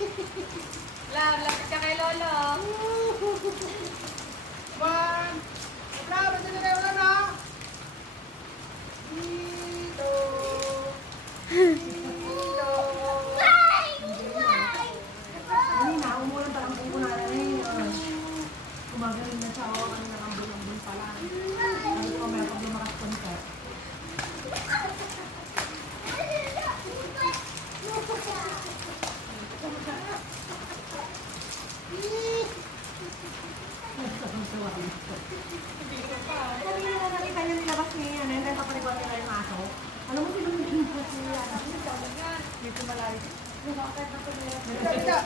Lapit ka kay Lolo. One. Lapit ka kay Lolo na. Dito. Dito. Kanina, umulan parang pupunan na rin. Gumagaling na siya. O, kanina nakambulong-bul pala. Sabi ko, may pag lumakas konti. Sabi nga nakita niya nilabas niya yan. Then paparibot nila yung aso. Alam mo sino yung nilabas niya yan? Dito malayo. Bakit na ito nilabas? Dito!